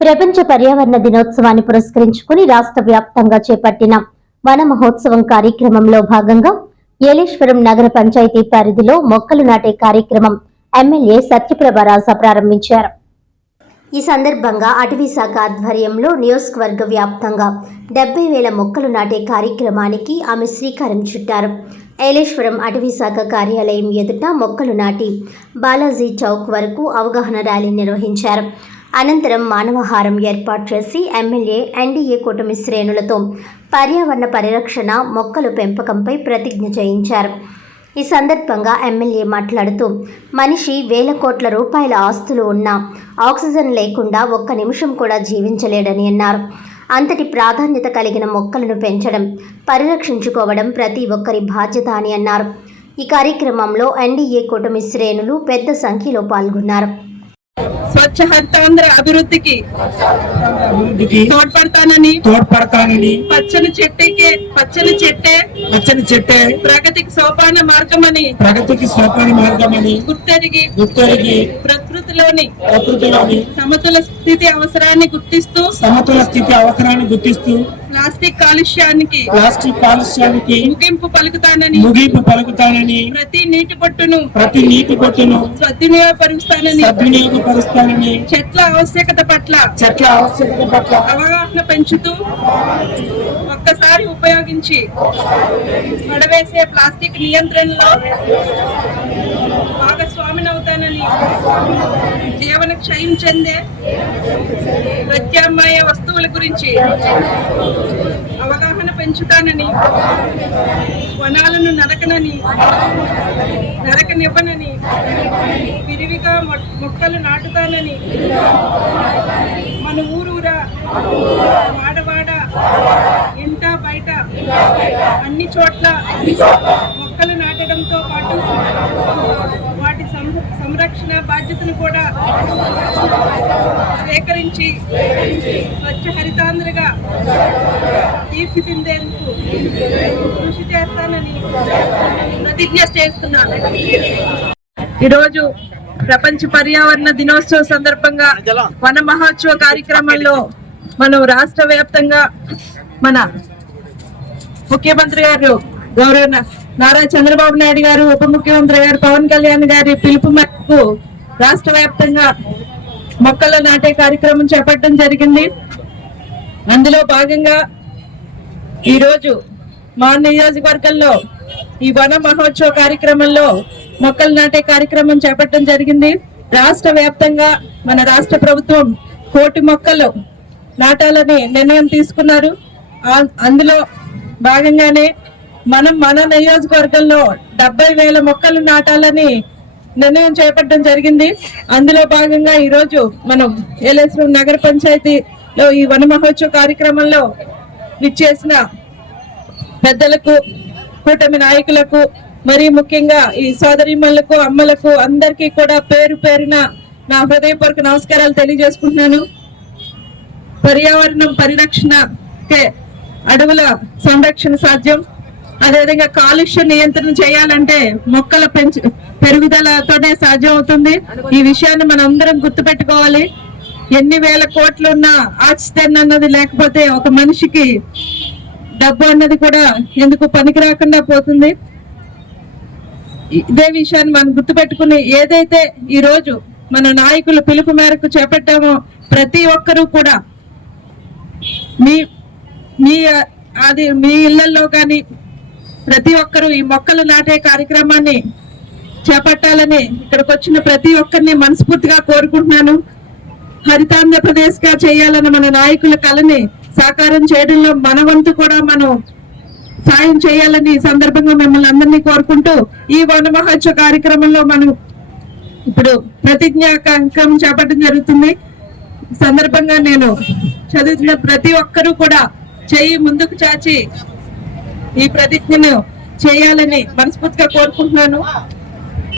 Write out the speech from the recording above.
ప్రపంచ పర్యావరణ దినోత్సవాన్ని పురస్కరించుకుని రాష్ట్ర వ్యాప్తంగా చేపట్టిన వన మహోత్సవం కార్యక్రమంలో భాగంగా ఏలేశ్వరం నగర పంచాయతీ పరిధిలో మొక్కలు నాటే కార్యక్రమం ఎమ్మెల్యే సత్యప్రభ రాజా ప్రారంభించారు. ఈ సందర్భంగా అటవీ శాఖ ఆధ్వర్యంలో నియోజకవర్గ వ్యాప్తంగా డెబ్బై వేల మొక్కలు నాటే కార్యక్రమానికి ఆమె శ్రీకారం చుట్టారు. ఏలేశ్వరం అటవీ శాఖ కార్యాలయం ఎదుట మొక్కలు నాటి బాలాజీ చౌక్ వరకు అవగాహన ర్యాలీ నిర్వహించారు. అనంతరం మానవహారం ఏర్పాటు చేసి ఎమ్మెల్యే ఎన్డీఏ కూటమి శ్రేణులతో పర్యావరణ పరిరక్షణ మొక్కల పెంపకంపై ప్రతిజ్ఞ చేయించారు. ఈ సందర్భంగా ఎమ్మెల్యే మాట్లాడుతూ మనిషి వేల కోట్ల రూపాయల ఆస్తులు ఉన్నా ఆక్సిజన్ లేకుండా ఒక్క నిమిషం కూడా జీవించలేడని అన్నారు. అంతటి ప్రాధాన్యత కలిగిన మొక్కలను పెంచడం పరిరక్షించుకోవడం ప్రతి ఒక్కరి బాధ్యత అని అన్నారు. ఈ కార్యక్రమంలో ఎన్డీఏ కూటమి శ్రేణులు పెద్ద సంఖ్యలో పాల్గొన్నారు. స్వచ్ఛ హరితాంధ్ర అభివృద్ధికి అభివృద్ధికి తోడ్పడతానని తోడ్పడతానని పచ్చని చెట్టుకి పచ్చని చెట్టే పచ్చని చెట్టే ప్రగతికి సోపాన మార్గమని ప్రగతికి సోపాని మార్గమని గుర్తెరిగి గుర్తెరిగి ప్రకృతిలోని ప్రకృతిలోని సమతుల స్థితి అవసరాన్ని గుర్తిస్తూ సమతుల స్థితి అవసరాన్ని గుర్తిస్తూ ప్లాస్టిక్ కాలుష్యానికి ప్లాస్టిక్ కాలుష్యానికి ముగింపు పలుకుతానని ముగింపు పలుకుతానని ప్రతి నీటి పొట్టును ప్రతి నీటి బొట్టును సద్వినియోగపరుస్తానని సద్వినియోగపరుస్తానని చెట్ల ఆవశ్యకత పట్ల చెట్ల ఆవశ్యకత పట్ల అవగాహన పెంచుతూ ఒక్కసారి ఉపయోగించి పడవేసే ప్లాస్టిక్ నియంత్రణలో భాగస్వామినవుతానని జీవన క్షయం చెందే ప్రత్యామ్నాయ వస్తువుల గురించి అవగాహన పెంచుతానని వనాలను నరకనని నరకనివ్వనని విరివిగా మొక్కలు నాటుతానని మన ఊరూరా వాడవాడ ఇంట బయట అన్ని చోట్ల సంరక్షణ బాధ్యతను కూడా స్వీకరించి స్వచ్ఛ హరితాంధ్రగా తీర్చిదిద్దేందుకు కృషి చేస్తానని ప్రతిజ్ఞ చేస్తున్నాను. ఈరోజు ప్రపంచ పర్యావరణ దినోత్సవం సందర్భంగా వన మహోత్సవ కార్యక్రమంలో మనం రాష్ట్ర వ్యాప్తంగా మన ముఖ్యమంత్రి గారు గౌరవ నారా చంద్రబాబు నాయుడు గారు ఉప ముఖ్యమంత్రి గారు పవన్ కళ్యాణ్ గారి పిలుపు మేరకు రాష్ట్ర వ్యాప్తంగా మొక్కలు నాటే కార్యక్రమం చేపట్టడం జరిగింది. అందులో భాగంగా ఈరోజు మా నియోజకవర్గంలో ఈ వన మహోత్సవ కార్యక్రమంలో మొక్కలు నాటే కార్యక్రమం చేపట్టడం జరిగింది. రాష్ట్ర వ్యాప్తంగా మన రాష్ట్ర ప్రభుత్వం కోటి మొక్కలు నాటాలని నిర్ణయం తీసుకున్నారు. అందులో భాగంగానే మనం మన నియోజకవర్గంలో డెబ్బై వేల మొక్కలు నాటాలని నిర్ణయం చేపట్టడం జరిగింది. అందులో భాగంగా ఈరోజు మనం ఏలేశ్వరం నగర పంచాయతీలో ఈ వన మహోత్సవ కార్యక్రమంలో విచ్చేసిన పెద్దలకు కూటమి నాయకులకు మరి ముఖ్యంగా ఈ సోదరిమ్మలకు అమ్మలకు అందరికీ కూడా పేరు పేరున నా హృదయపూర్వక నమస్కారాలు తెలియజేసుకుంటున్నాను. పర్యావరణం పరిరక్షణకే అడవుల సంరక్షణ సాధ్యం. అదేవిధంగా కాలుష్య నియంత్రణ చేయాలంటే మొక్కల పెంచు పెరుగుదలతోనే సాధ్యం అవుతుంది. ఈ విషయాన్ని మనం అందరం గుర్తుపెట్టుకోవాలి. ఎన్ని వేల కోట్లు ఉన్నా ఆక్సిజన్ అన్నది లేకపోతే ఒక మనిషికి డబ్బు అన్నది కూడా ఎందుకు పనికి రాకుండా పోతుంది? ఇదే విషయాన్ని మనం గుర్తుపెట్టుకుని ఏదైతే ఈ రోజు మన నాయకులు పిలుపు మేరకు చేపట్టామో ప్రతి ఒక్కరూ కూడా మీ మీ అది మీ ఇళ్ళలో కానీ ప్రతి ఒక్కరూ ఈ మొక్కలు నాటే కార్యక్రమాన్ని చేపట్టాలని ఇక్కడికి వచ్చిన ప్రతి ఒక్కరిని మనస్ఫూర్తిగా కోరుకుంటున్నాను. హరితాంధ్రప్రదేశ్గా చేయాలని మన నాయకుల కళని సాకారం చేయడంలో మన వంతు కూడా మనం సాయం చేయాలని ఈ సందర్భంగా మిమ్మల్ని అందరినీ కోరుకుంటూ ఈ వన మహోత్సవ కార్యక్రమంలో మనం ఇప్పుడు ప్రతిజ్ఞ కార్యక్రమం చేపట్టడం జరుగుతుంది. సందర్భంగా నేను చదువుతున్న ప్రతి ఒక్కరూ కూడా చెయ్యి ముందుకు చాచి ఈ ప్రతిజ్ఞను చేయాలని మనస్ఫూర్తిగా కోరుకుంటున్నాను.